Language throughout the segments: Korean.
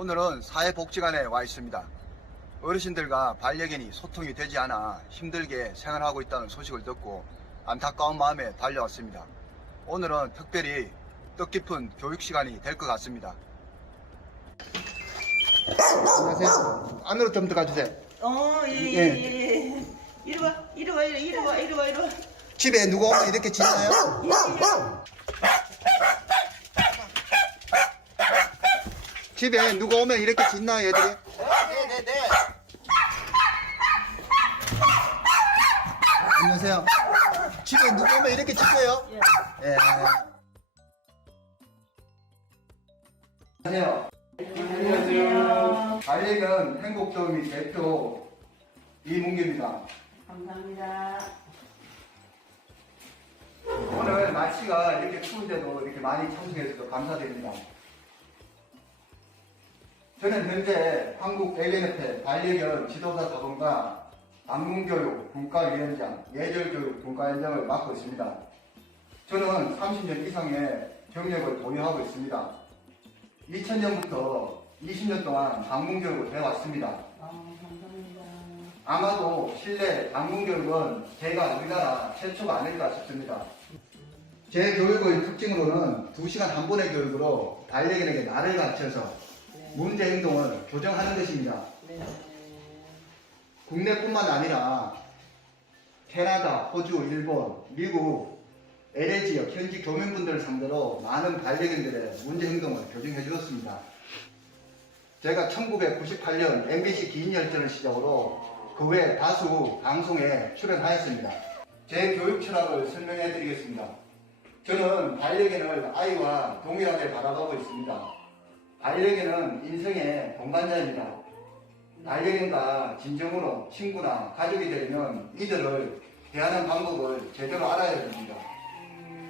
오늘은 사회복지관에 와 있습니다. 어르신들과 반려견이 소통이 되지 않아 힘들게 생활하고 있다는 소식을 듣고 안타까운 마음에 달려왔습니다. 오늘은 특별히 뜻깊은 교육 시간이 될 것 같습니다. 안녕하세요. 안으로 좀 들어가주세요. 예. 이리 와. 집에 누가 오면 이렇게 짖나요? 집에 누가 오면 이렇게 짖나요, 얘들이? 네네네. 안녕하세요. 집에 누가 오면 이렇게 짖어요? 예. 안녕하세요. 안녕하세요. 반려견 행복도우미 대표 이문규입니다. 감사합니다. 오늘 날씨가 이렇게 추운데도 이렇게 많이 참석해 주셔서 감사드립니다. 저는 현재 한국애견협회 반려견 지도사 자본과 방문교육 분과위원장, 예절교육 분과위원장을 맡고 있습니다. 저는 30년 이상의 경력을 보유하고 있습니다. 2000년부터 20년 동안 방문교육을 해왔습니다. 감사합니다. 아마도 실내 방문교육은 제가 우리나라 최초가 아닐까 싶습니다. 제 교육의 특징으로는 2시간 한 번의 교육으로 반려견에게 나를 가르쳐서 문제 행동을 교정하는 것입니다. 네. 국내뿐만 아니라 캐나다, 호주, 일본, 미국, LA 지역 현지 교민분들을 상대로 많은 반려견들의 문제 행동을 교정해 주었습니다. 제가 1998년 MBC 기인열전을 시작으로 그 외 다수 방송에 출연하였습니다. 제 교육 철학을 설명해 드리겠습니다. 저는 반려견을 아이와 동일하게 바라보고 있습니다. 반려견은 인생의 동반자입니다. 반려견과 진정으로 친구나 가족이 되려면 이들을 대하는 방법을 제대로 알아야 됩니다.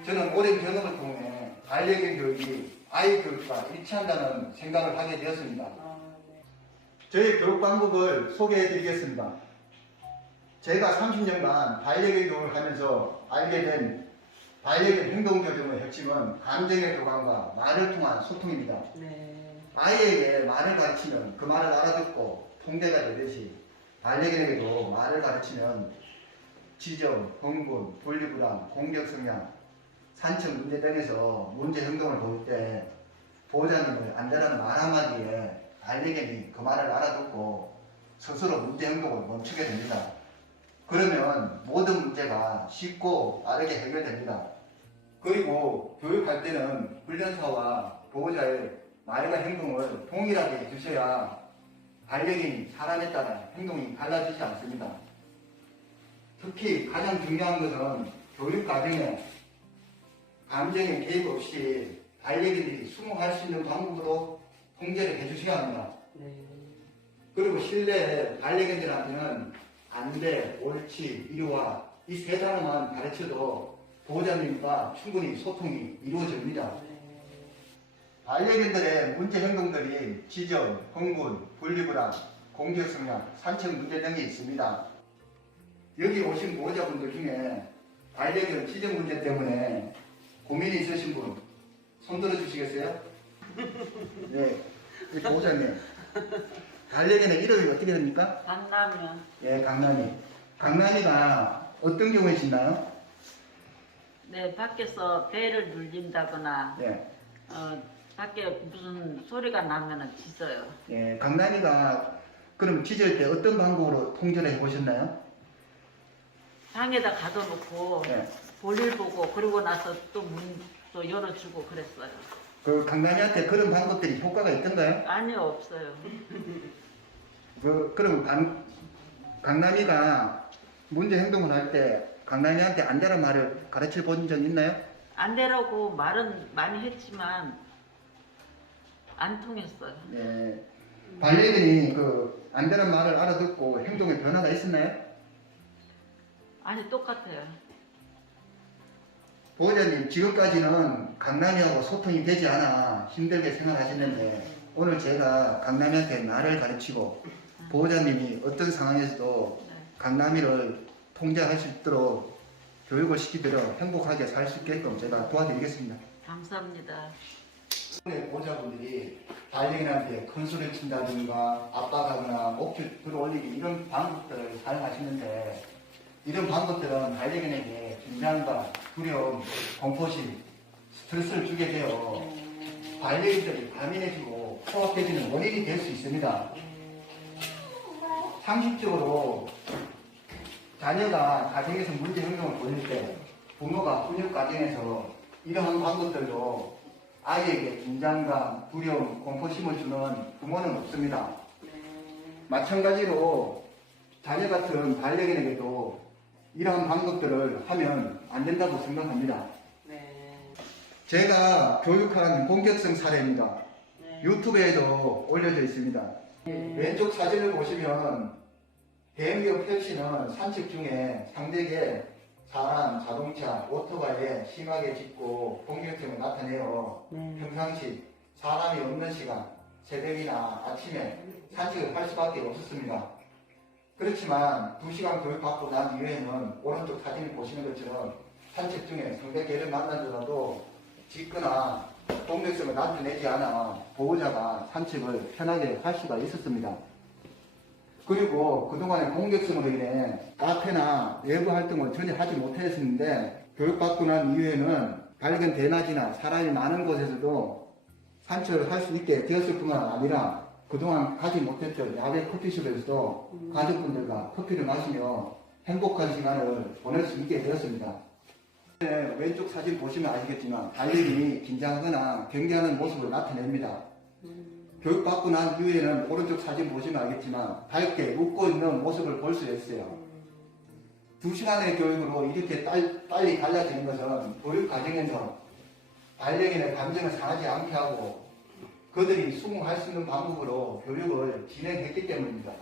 저는 오랜 경험을 통해 반려견 교육이 아이 교육과 일치한다는 생각을 하게 되었습니다. 저희 교육 방법을 소개해 드리겠습니다. 제가 30년간 반려견 교육을 하면서 알게 된 반려견 행동 교정의 핵심은 감정의 교감과 말을 통한 소통입니다. 네. 아이에게 말을 가르치면 그 말을 알아듣고 통제가 되듯이 반려견에게도 말을 가르치면 지정, 흥분, 분리불안, 공격 성향, 산책 문제 등에서 문제 행동을 보일 때 보호자님의 안전한 말 한마디에 반려견이 그 말을 알아듣고 스스로 문제 행동을 멈추게 됩니다. 그러면 모든 문제가 쉽고 빠르게 해결됩니다. 그리고 교육할 때는 훈련사와 보호자의 말과 행동을 동일하게 해주셔야 반려견이 사람에 따라 행동이 달라지지 않습니다. 특히 가장 중요한 것은 교육 과정에 감정의 개입 없이 반려견들이 수긍할 수 있는 방법으로 통제를 해주셔야 합니다. 네. 그리고 실내 반려견들한테는 안돼, 옳지, 이리와 이 세 단어만 가르쳐도 보호자님과 충분히 소통이 이루어집니다. 반려견들의 문제 행동들이 지정, 흥분, 분리불안, 공격 성향, 산책 문제 등이 있습니다. 여기 오신 보호자분들 중에 반려견 지정 문제 때문에 고민이 있으신 분 손 들어주시겠어요? 네, 우리 보호자님. 반려견의 이름이 어떻게 됩니까? 강남이요. 예, 강남이. 강남이가 어떤 경우에 짖나요? 네, 밖에서 배를 눌린다거나, 예. 밖에 무슨 소리가 나면은 짖어요. 예, 강남이가 그럼 짖을 때 어떤 방법으로 통제를 해보셨나요? 방에다 가둬놓고, 예. 볼일 보고, 그러고 나서 또 문 또 열어주고 그랬어요. 그 강남이한테 그런 방법들이 효과가 있던가요? 아니요, 없어요. 그럼 강남이가 문제 행동을 할 때 강남이한테 안 되는 말을 가르쳐 본 적 있나요? 안 되라고 말은 많이 했지만, 안 통했어요. 예. 반려견이 그 안 되는 말을 알아듣고 행동에 변화가 있었나요? 아니, 똑같아요. 보호자님, 지금까지는 강남이하고 소통이 되지 않아 힘들게 생활하셨는데 오늘 제가 강남이한테 말을 가르치고 보호자님이 어떤 상황에서도 강남이를 통제할 수 있도록 교육을 시키도록 행복하게 살 수 있게끔 제가 도와드리겠습니다. 감사합니다. 보호자분들이 반려견한테 큰 소리를 친다든가 압박하거나 목줄 들어올리기 이런 방법들을 사용하시는데 이런 방법들은 반려견에게 긴장과 두려움, 공포심, 스트레스를 주게 되어 반려견들이 과민해지고 포악해지는 원인이 될 수 있습니다. 상식적으로 자녀가 가정에서 문제 행동을 보일 때 부모가 훈육 과정에서 이러한 방법들로 아이에게 긴장감, 두려움, 공포심을 주는 부모는 없습니다. 마찬가지로 자녀 같은 반려견에게도 이러한 방법들을 하면 안 된다고 생각합니다. 제가 교육한 본격성 사례입니다. 유튜브에도 올려져 있습니다. 왼쪽 사진을 보시면 대형기업 펩시는 산책 중에 상대에게 사람, 자동차, 오토바이에 심하게 짚고 공격성을 나타내어 평상시 사람이 없는 시간, 새벽이나 아침에 산책을 할 수밖에 없었습니다. 그렇지만 2시간 교육받고 난 이후에는 오른쪽 사진을 보시는 것처럼 산책 중에 상대 개를 만나더라도 짖거나 공격성을 나타내지 않아 보호자가 산책을 편하게 할 수가 있었습니다. 그리고 그동안의 공격성으로 인해 카페나 외부 활동을 전혀 하지 못했었는데 교육받고 난 이후에는 밝은 대낮이나 사람이 많은 곳에서도 산책을 할 수 있게 되었을 뿐만 아니라 그동안 가지 못했던 야외 커피숍에서도 가족분들과 커피를 마시며 행복한 시간을 보낼 수 있게 되었습니다. 왼쪽 사진 보시면 아시겠지만 반려견이 긴장하거나 경계하는 모습을 나타냅니다. 교육받고 난 이후에는 오른쪽 사진 보시면 알겠지만 밝게 웃고 있는 모습을 볼 수 있어요. 2시간의 교육으로 이렇게 빨리 달라지는 것은 교육 과정에서 반려견의 감정을 상하지 않게 하고 그들이 수긍할 수 있는 방법으로 교육을 진행했기 때문입니다.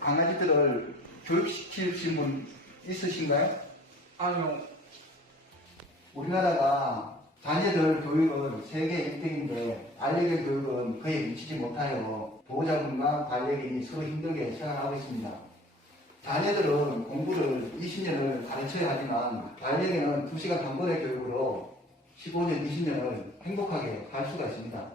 강아지들을 교육시키신 분 있으신가요? 아니요. 우리나라가 자녀들 교육은 세계 1등인데 반려견 교육은 거의 미치지 못하여 보호자분과 반려견이 서로 힘들게 생활하고 있습니다. 자녀들은 공부를 20년을 가르쳐야 하지만 반려견은 2시간 한 번의 교육으로 15년, 20년을 행복하게 갈 수가 있습니다.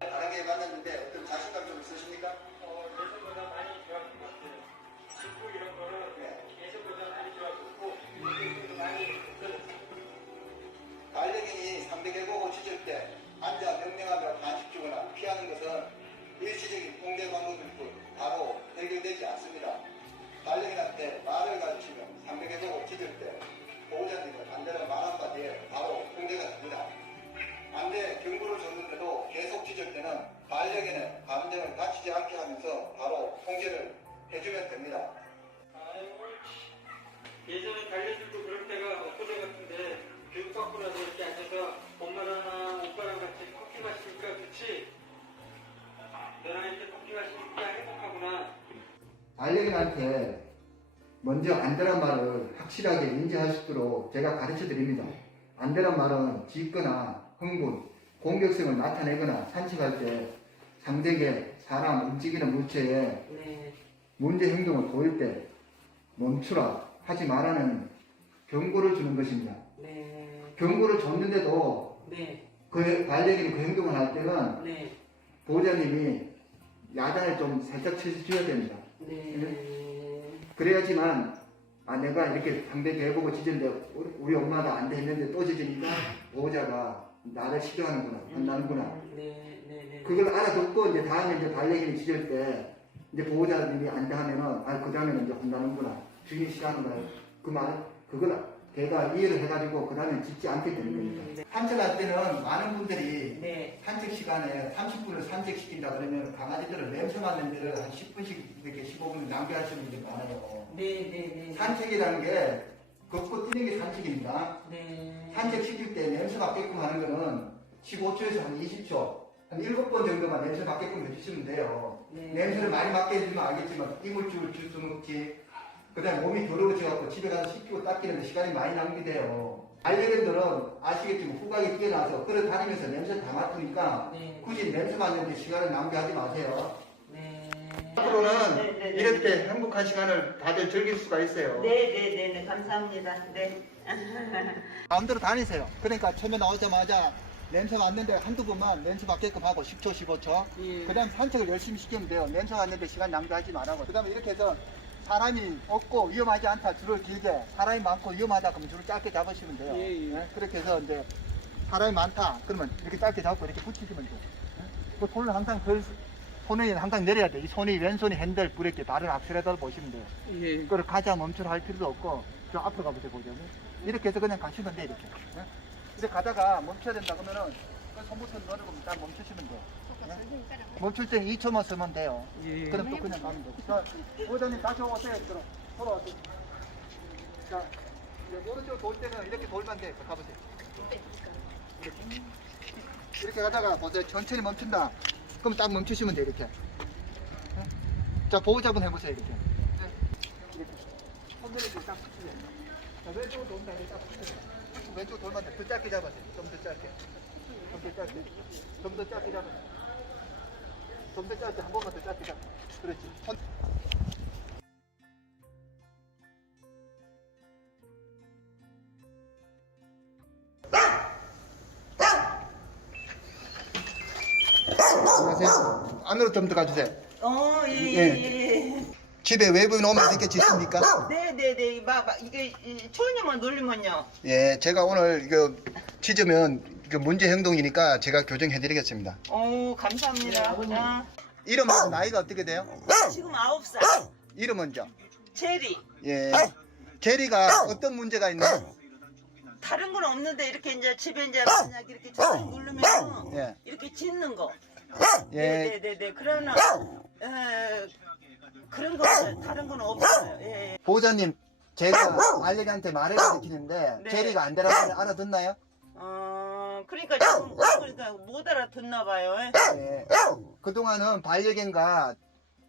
다르게 만났는데 어떤 자신감 좀 있으십니까? 예전보다 많이 좋아진 것 같아요. 듣고 이런 거는 예전보다 많이 좋아졌고, 이제도 많이 좋아졌어요. 반려견이 상대 계곡을 짖을 때 앉아 명령하며 간식 주거나 피하는 것은 일시적인 통제 방법일 뿐 바로 해결되지 않습니다. 반려견한테 말을 가르치며 상대 계곡을 짖을 때 보호자님은 반대로 말 한마디에 바로 통제가 됩니다. 반대 경고를 줬는데도 계속 짖을 때는 반려견의 감정을 다치지 않게 하면서 바로 통제를 해주면 됩니다. 아이고, 예전에 달려들고 그럴 때가 엊그제 같은데 교육받고 나서 이렇게 앉아서 엄마랑 오빠랑 같이 커피 마시니까 좋지? 너랑 이렇게 커피 마시니까 행복하구나. 반려견한테 먼저 안 되란 말을 확실하게 인지할 수 있도록 제가 가르쳐 드립니다. 안 되란 말은 짖거나 흥분, 공격성을 나타내거나 산책할 때 상대에게 사람 움직이는 물체에 문제 행동을 보일 때 멈추라 하지 말라는 경고를 주는 것입니다. 경고를 줬는데도 그 반려견이 그 행동을 할 때는 보호자님이 야단을 좀 살짝 쳐줘야 됩니다. 그래야지만 내가 이렇게 상대 개보고 짖는데 우리 엄마가 안 돼 했는데 또 짖으니까 보호자가 나를 싫어하는구나, 한다는구나. 그걸 알아듣고 이제 다음에 이제 반려견이 짖을 때 이제 보호자님이 안 돼 하면은 그 다음에는 이제 혼나는구나, 주인이 싫어하는 거야. 그 말, 그걸 걔가 이해를 해가지고 그 다음에 짖지 않게 되는 겁니다. 산책할 때는 많은 분들이 산책 시간에 30분을 산책시킨다 그러면 강아지들은 냄새 맡는 데를 한 10분씩 이렇게 15분 낭비하시는 분들이 많아요. 산책이라는 게 걷고 뛰는 게 산책입니다. 산책시킬 때 냄새 맡게끔 하는 거는 15초에서 한 20초, 한 7번 정도만 냄새 맡게끔 해주시면 돼요. 냄새를 많이 맡게 해주면 알겠지만 이물질 줄 수는 없지. 그 다음에 몸이 더러워져갖고 집에 가서 씻기고 닦이는데 시간이 많이 낭비돼요. 반려견들은 아시겠지만 후각이 뛰어나서 걸어 다니면서 냄새 다 맡으니까 굳이 냄새 맡는데 시간을 낭비하지 마세요. 앞으로는 이렇게 행복한 시간을 다들 즐길 수가 있어요. 네, 감사합니다. 네. 마음대로 다니세요. 그러니까 처음에 나오자마자 냄새 왔는데 한두 번만 냄새 맡게끔 하고 10초, 15초. 예. 그 다음 산책을 열심히 시키면 돼요. 냄새 왔는데 시간 낭비하지 말라고. 그 다음에 이렇게 해서 사람이 없고 위험하지 않다. 줄을 길게. 사람이 많고 위험하다. 그러면 줄을 짧게 잡으시면 돼요. 예, 예. 네? 그렇게 해서 이제 사람이 많다. 그러면 이렇게 짧게 잡고 이렇게 붙이시면 돼요. 네? 그 손을 항상 손을 항상 내려야 돼. 이 손이 왼손이 핸들 브레이크 발을 악셀에다 보시면 돼요. 예. 그걸 가자 멈추라 할 필요도 없고 저 앞으로 가보세요. 보죠. 이렇게 해서 그냥 가시면 돼. 이렇게. 네? 이렇게 가다가 멈춰야 된다 그러면은 그 손부터 누르고 딱 멈추시면 돼요. 네? 멈출 때는 2초만 쓰면 돼요. 예. 그럼 또 그냥 가면 돼요. 자, 보호자님 다시 오세요. 그럼 돌아오세요. 자, 이제 오른쪽 돌 때는 이렇게 돌면 돼. 자, 가보세요. 이렇게 가다가 보세요. 천천히 멈춘다. 그럼 딱 멈추시면 돼요. 이렇게. 네? 자, 보호자분 해보세요. 이렇게. 네. 이렇게. 손들을 이렇게 딱 붙이세요. 자, 왼쪽으로 돈다. 이렇게 딱 붙이세요. 왼쪽 돌면 돼. 더 짧게 잡아세요. 좀 더 짧게. 좀 더 짧게. 좀 더 짧게 잡아세요. 좀 더 짧게. 한 번만 더 짧게 잡아. 그렇지. 안녕하세요. 안으로 좀 들어가주세요. 예. 집에 외부인 오면 이렇게 짓습니까? 네네네. 이게 초인형만 놀리면요. 예, 제가 오늘 이거 짖으면 이거 문제 행동이니까 제가 교정해드리겠습니다. 감사합니다. 네, 아버님. 이름하고 나이가 어떻게 돼요? 지금 9살. 이름 먼저. 제리. 예. 제리가 어떤 문제가 있나요? 다른 건 없는데 이렇게 이제 집에 이제 만약 이렇게 초인형 누르면 예. 이렇게 짖는 거. 예. 네네네. 그러나 그런 거 다른 건 없어요. 예. 보호자님, 제가 알레리한테 말을 가르치는데 네. 제리가 안 되라는 말 알아듣나요? 그러니까 지금 그러니까 못 알아듣나 봐요. 예. 그동안은 반려견과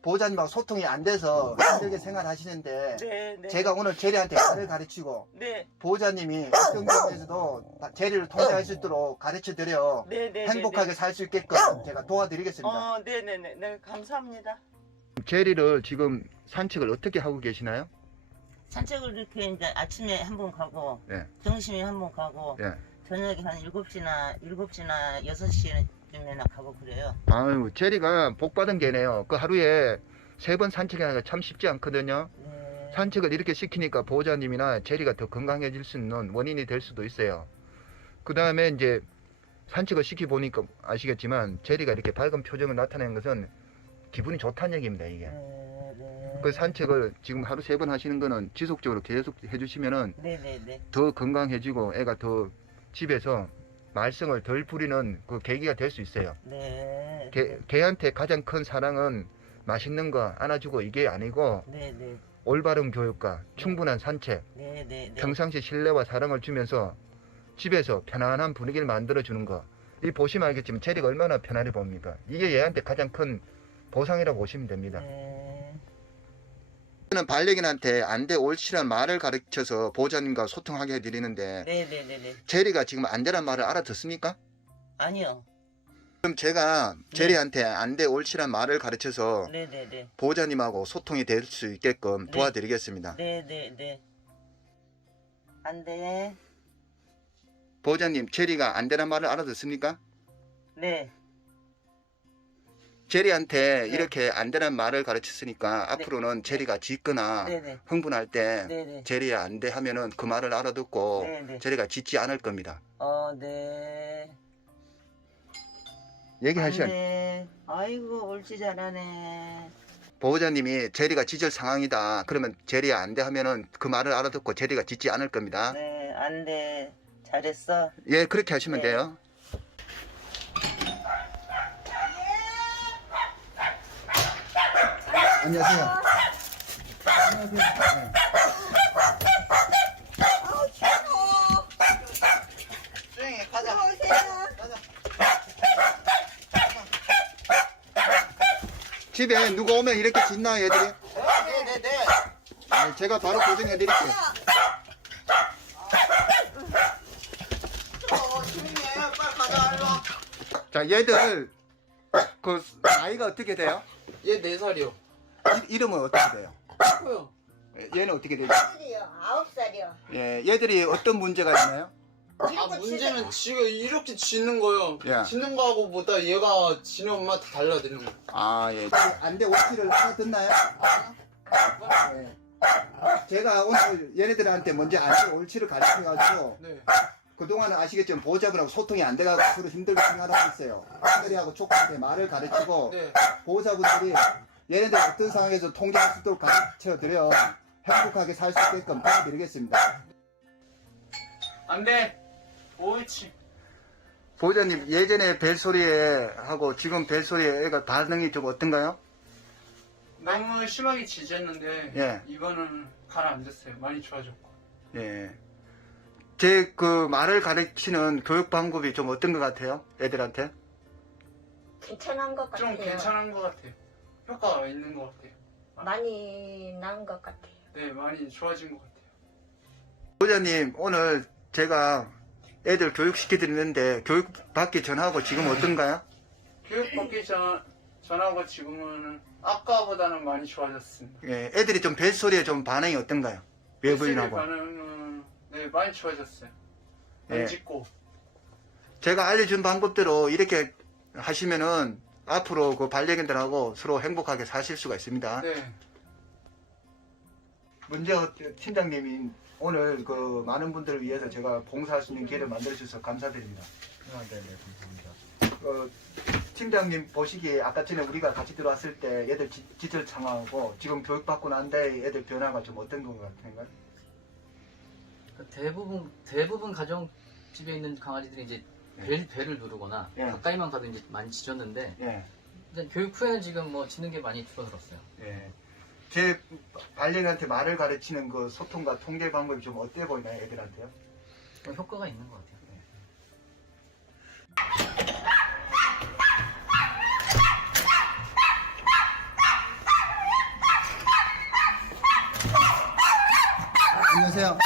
보호자님하고 소통이 안 돼서 힘들게 생활하시는데 네. 제가 오늘 제리한테 말을 가르치고 네. 보호자님이 어떤 경우에서도 제리를 통제할 수 있도록 가르쳐 드려 네네. 행복하게 살 수 있게끔 제가 도와드리겠습니다. 네네네. 네, 감사합니다. 제리를 지금 산책을 어떻게 하고 계시나요? 산책을 이렇게 이제 아침에 한 번 가고, 예. 점심에 한 번 가고, 예. 저녁에 한 7시나 6시쯤에나 가고 그래요. 아유, 제리가 복 받은 개네요. 그 하루에 3번 산책하기가 참 쉽지 않거든요. 네. 산책을 이렇게 시키니까 보호자님이나 제리가 더 건강해질 수 있는 원인이 될 수도 있어요. 그 다음에 이제 산책을 시켜보니까 아시겠지만 제리가 이렇게 밝은 표정을 나타내는 것은 기분이 좋다는 얘기입니다, 이게. 네. 그 산책을 지금 하루 3번 하시는 거는 지속적으로 계속 해주시면은 네네네. 더 건강해지고 애가 더 집에서 말썽을 덜 부리는 그 계기가 될 수 있어요. 네. 개한테 가장 큰 사랑은 맛있는 거 안아주고 이게 아니고 네네. 올바른 교육과 충분한 산책, 네네네. 평상시 신뢰와 사랑을 주면서 집에서 편안한 분위기를 만들어주는 거. 이 보시면 알겠지만 제리가 얼마나 편안해 보입니까? 이게 얘한테 가장 큰 보상이라고 보시면 됩니다. 네. 저는 반려견한테 안돼 옳지란 말을 가르쳐서 보호자님과 소통하게 해드리는데 네네네네. 제리가 지금 안되란 말을 알아듣습니까? 아니요. 그럼 제가 제리한테 안돼 옳지란 말을 가르쳐서 네네네. 보호자님하고 소통이 될 수 있게끔 네. 도와드리겠습니다. 네네네. 안 돼. 보호자님, 제리가 안되란 말을 알아듣습니까? 네. 제리한테 네. 이렇게 안되란 말을 가르쳤으니까 앞으로는 제리가 짖거나 네네. 흥분할 때 네네. 제리야 안돼 하면은 그 말을 알아듣고 네네. 제리가 짖지 않을 겁니다. 네. 얘기하시죠. 네. 아이고 옳지 잘하네. 보호자님이 제리가 짖을 상황이다. 그러면 제리야 안돼 하면은 그 말을 알아듣고 제리가 짖지 않을 겁니다. 네, 안 돼. 잘했어. 예, 그렇게 하시면 네. 돼요. 안녕하세요. 안녕하세요. 네. 가자. 집에 누가 오면 이렇게 짖나요, 얘들이? 네네네. 네, 제가 바로 고정해드릴게요. 자, 얘들 그 나이가 어떻게 돼요? 얘 4살이요. 이름은 어떻게 돼요? 초요. 얘는 어떻게 되죠? 9살이요. 예, 얘들이 어떤 문제가 있나요? 문제는 지가 이렇게 짖는 거요. 예. 짖는 거하고 보다 얘가 지네 엄마 다 달라드는 거. 아, 예. 안돼 옳지를 알아듣나요? 예. 제가 오늘 얘네들한테 먼저 안돼 옳지를 가르쳐가지고 네. 그동안은 아시겠지만 보호자분하고 소통이 안 돼가지고 서로 힘들게 생활하고 있어요. 아들이하고 초코한테 말을 가르치고 네. 보호자분들이 얘네들 어떤 상황에서 통제할 수 있도록 가르쳐드려 행복하게 살 수 있게끔 도와드리겠습니다. 안 돼. 옳지. 보호자님 예전에 벨소리에 하고 지금 벨소리에 애가 반응이 좀 어떤가요? 너무 심하게 짖었는데 예. 이거는 가라앉았어요. 많이 좋아졌고. 예. 제 그 말을 가르치는 교육 방법이 좀 어떤 것 같아요? 애들한테? 괜찮은 것 같아요. 좀 괜찮은 것 같아요. 효과가 있는 것 같아요. 많이 나은 것 같아요. 네, 많이 좋아진 것 같아요. 보호자님 오늘 제가 애들 교육시켜드리는데 교육 받기 전하고 지금 어떤가요? 교육 받기 전하고 지금은 아까보다는 많이 좋아졌습니다. 예, 애들이 좀 벨소리에 좀 반응이 어떤가요? 외부인하고. 반응은 네, 많이 좋아졌어요. 예. 안 짖고. 제가 알려준 방법대로 이렇게 하시면은 앞으로 그 반려견들하고 서로 행복하게 사실 수가 있습니다. 네. 먼저 팀장님이 오늘 그 많은 분들을 위해서 제가 봉사할 수 있는 기회를 만들어 주셔서 감사드립니다. 네, 감사합니다. 팀장님 보시기에 아까 전에 우리가 같이 들어왔을 때 애들 짖을 상황하고 지금 교육받고 난 뒤에 애들 변화가 좀 어떤 것 같은가요? 대부분 가정집에 있는 강아지들이 이제 배를 누르거나 예. 가까이만 가도 이제 많이 짖었는데 예, 이제 교육 후에는 지금 뭐 짖는 게 많이 줄어들었어요. 예. 제 반려견한테 말을 가르치는 그 소통과 통제 방법이 좀 어때 보이나요, 애들한테요? 효과가 있는 것 같아요. 안녕하세요.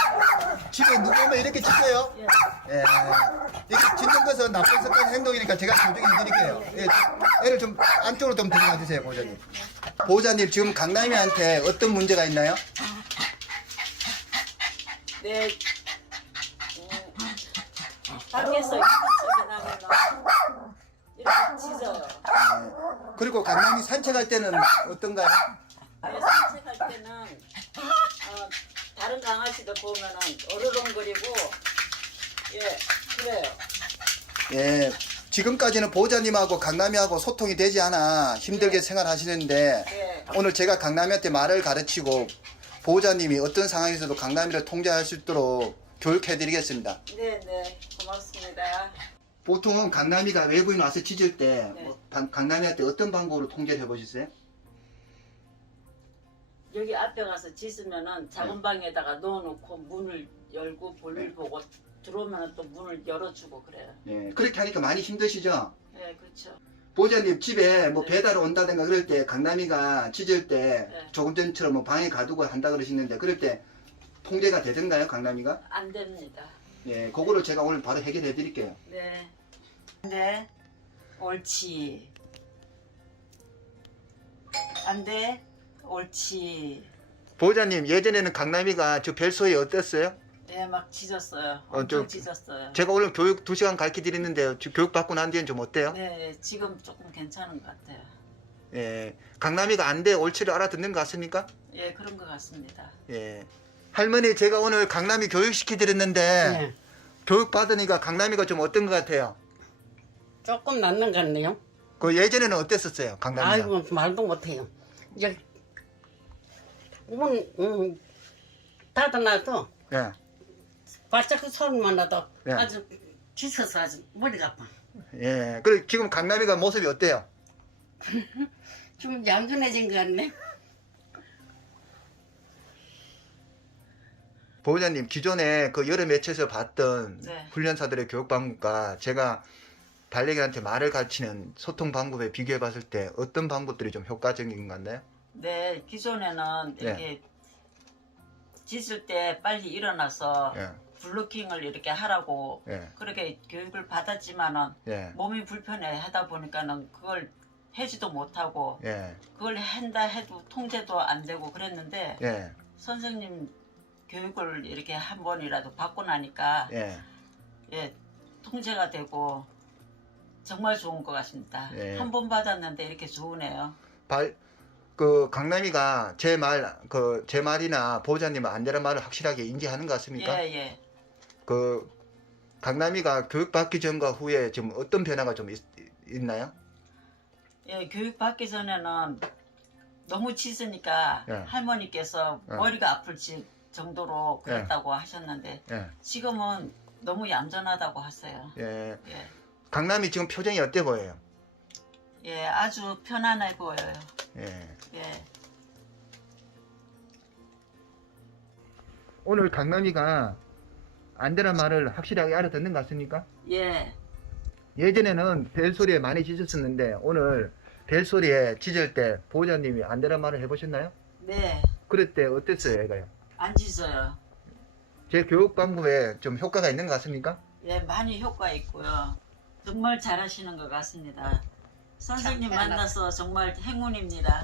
집에 누구 오면 이렇게 짖어요? 예. 이렇게 짖는 것은 나쁜 습관 행동이니까 제가 조정해 드릴게요. 예, 애를 좀 안쪽으로 좀 데려가 주세요, 보호자님. 보호자님, 지금 강남이한테 어떤 문제가 있나요? 네. 밖에서 이기적이 나면 이렇게 짖어요. 그리고 강남이 산책할 때는 어떤가요? 네, 산책할 때는 다른 강아지들 보면은 어르렁거리고 예 그래요. 예. 지금까지는 보호자님하고 강남이하고 소통이 되지 않아 힘들게 생활하시는데 네. 오늘 제가 강남이한테 말을 가르치고 보호자님이 어떤 상황에서도 강남이를 통제할 수 있도록 교육해드리겠습니다. 네네 고맙습니다. 보통은 강남이가 외부인 와서 짖을 때 네. 강남이한테 어떤 방법으로 통제를 해보셨어요? 여기 앞에 가서 짖으면은 작은 방에다가 넣어놓고 문을 열고 볼일 보고 들어오면 또 문을 열어주고 그래요. 예, 그렇게 하니까 많이 힘드시죠? 네 그렇죠. 보호자님 집에 뭐 네. 배달 온다든가 그럴 때 강남이가 짖을 때 네. 조금 전처럼 뭐 방에 가두고 한다 그러시는데 그럴 때 통제가 되던가요, 강남이가? 안 됩니다. 예, 그거를 제가 오늘 바로 해결해 드릴게요. 네. 네. 옳지. 안 돼. 옳지. 보호자님 예전에는 강남이가 저 벨소리 어땠어요? 네, 막 짖었어요. 좀- 엄청 짖었어요. 제가 오늘 교육 2시간 가르쳐 드리는데 교육 받고 난 뒤엔 좀 어때요? 네, 지금 조금 괜찮은 것 같아요. 예, 강남이가 안 돼 옳지를 알아듣는 것 같습니까? 예, 그런 것 같습니다. 예. 할머니 제가 오늘 강남이 교육시켜 드렸는데 네. 교육 받으니까 강남이가 좀 어떤 것 같아요? 조금 낫는 것 같네요. 그 예전에는 어땠었어요, 강남이가? 아이고 말도 못해요. 이제 문 닫아놔도 예, 발자국 소리만 나도 네. 아주 짖어서 아주 머리가 아파. 예. 그리고 지금 강남이가 모습이 어때요? 좀 얌전해진 것 같네. 보호자님 기존에 그 여러 매체에서 봤던 네. 훈련사들의 교육 방법과 제가 반려견한테 말을 가르치는 소통 방법에 비교해 봤을 때 어떤 방법들이 좀 효과적인 것 같나요? 네, 기존에는 예. 이렇게 짖을 때 빨리 일어나서 예, 블로킹을 이렇게 하라고 예, 그렇게 교육을 받았지만은 예, 몸이 불편해 하다 보니까는 그걸 해지도 못하고 예, 그걸 한다 해도 통제도 안 되고 그랬는데 예, 선생님 교육을 이렇게 한 번이라도 받고 나니까 예. 예, 통제가 되고 정말 좋은 것 같습니다. 예. 한 번 받았는데 이렇게 좋으네요. 그 강남이가 제 말이나 보호자님은 안되는 말을 확실하게 인지하는 것 같습니까? 예, 예. 그 강남이가 교육받기 전과 후에 지금 어떤 변화가 좀 있나요? 예, 교육 받기 전에는 너무 짖으니까 예. 할머니께서 예. 머리가 아플 정도로 그랬다고 하셨는데 예. 지금은 너무 얌전하다고 하세요. 예. 예. 강남이 지금 표정이 어때 보여요? 예, 아주 편안해 보여요. 예. 예. 오늘 강남이가 안되는 말을 확실하게 알아듣는 것 같습니까? 예. 예전에는 벨소리에 많이 짖었었는데 오늘 벨소리에 짖을 때 보호자님이 안되는 말을 해보셨나요? 네. 그럴 때 어땠어요, 애가요? 안 짖어요. 제 교육 방법에 좀 효과가 있는 것 같습니까? 예, 많이 효과 있고요. 정말 잘하시는 것 같습니다. 선생님 잠깐 만나서 정말 행운입니다.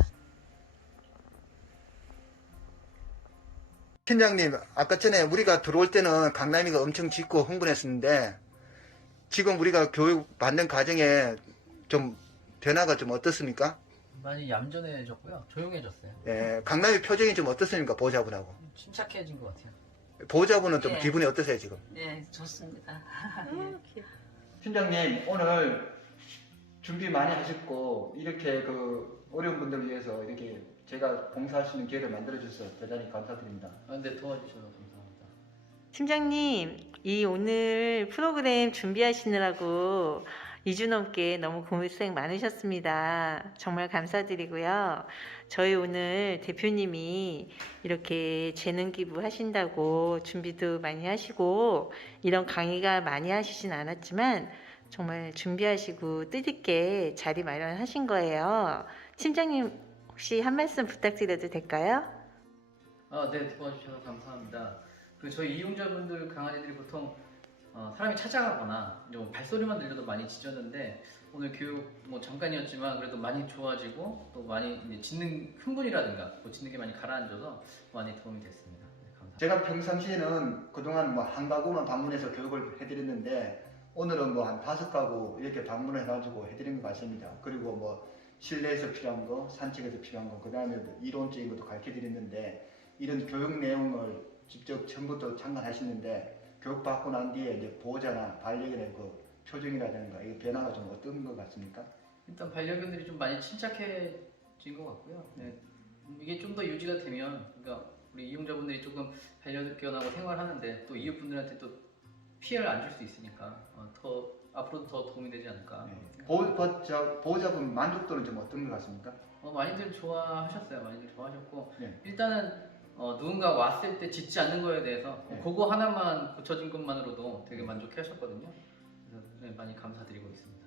팀장님, 아까 전에 우리가 들어올 때는 강남이가 엄청 짖고 흥분했었는데 지금 우리가 교육 받는 과정에 좀 변화가 좀 어떻습니까? 많이 얌전해졌고요. 조용해졌어요. 예, 강남이 표정이 좀 어떻습니까? 보호자분하고. 침착해진 것 같아요. 보호자분은 좀 예. 기분이 어떠세요, 지금? 예, 좋습니다. 예. 팀장님, 오늘 준비 많이 하셨고 이렇게 그 어려운 분들을 위해서 이렇게 제가 봉사할 수 있는 기회를 만들어 주셔서 대단히 감사드립니다. 근데 도와주셔서 감사합니다. 팀장님, 이 오늘 프로그램 준비하시느라고 2주 넘게 너무 고생 많으셨습니다. 정말 감사드리고요. 저희 오늘 대표님이 이렇게 재능 기부 하신다고 준비도 많이 하시고 이런 강의가 많이 하시진 않았지만 정말 준비하시고 뜻있게 자리 마련하신 거예요. 팀장님 혹시 한 말씀 부탁드려도 될까요? 네, 도와주셔서 감사합니다. 저희 이용자분들 강아지들이 보통 사람이 찾아가거나 좀 발소리만 들려도 많이 짖었는데 오늘 교육 뭐 잠깐이었지만 그래도 많이 좋아지고 또 많이 이제 짖는 흥분이라든가 뭐 짖는 게 많이 가라앉아서 많이 도움이 됐습니다. 네, 감사합니다. 제가 평상시에는 그동안 뭐 한 가구만 방문해서 교육을 해드렸는데 오늘은 뭐 한 5가구 이렇게 방문을 해가지고 해드린 것 같습니다. 그리고 뭐 실내에서 필요한 거, 산책에서 필요한 거, 그 다음에 이론적인 것도 가르쳐드렸는데 이런 교육 내용을 직접 처음부터 참관하시는데 교육받고 난 뒤에 이제 보호자나 반려견의 그 표정이라든가 이 변화가 좀 어떤 것 같습니까? 일단 반려견들이 좀 많이 침착해진 것 같고요. 네, 이게 좀 더 유지가 되면 그러니까 우리 이용자분들이 조금 반려견하고 생활하는데 또 이웃분들한테 또 피해를 안 줄 수 있으니까 더 앞으로도 더 도움이 되지 않을까. 네. 보호자분 만족도는 좀 어떤 것 같습니까? 많이들 좋아하셨어요. 많이들 좋아하셨고 네. 일단은 누군가 왔을 때 짖지 않는 거에 대해서 네. 그거 하나만 고쳐진 것만으로도 되게 만족해 하셨거든요. 그래서 네, 많이 감사드리고 있습니다.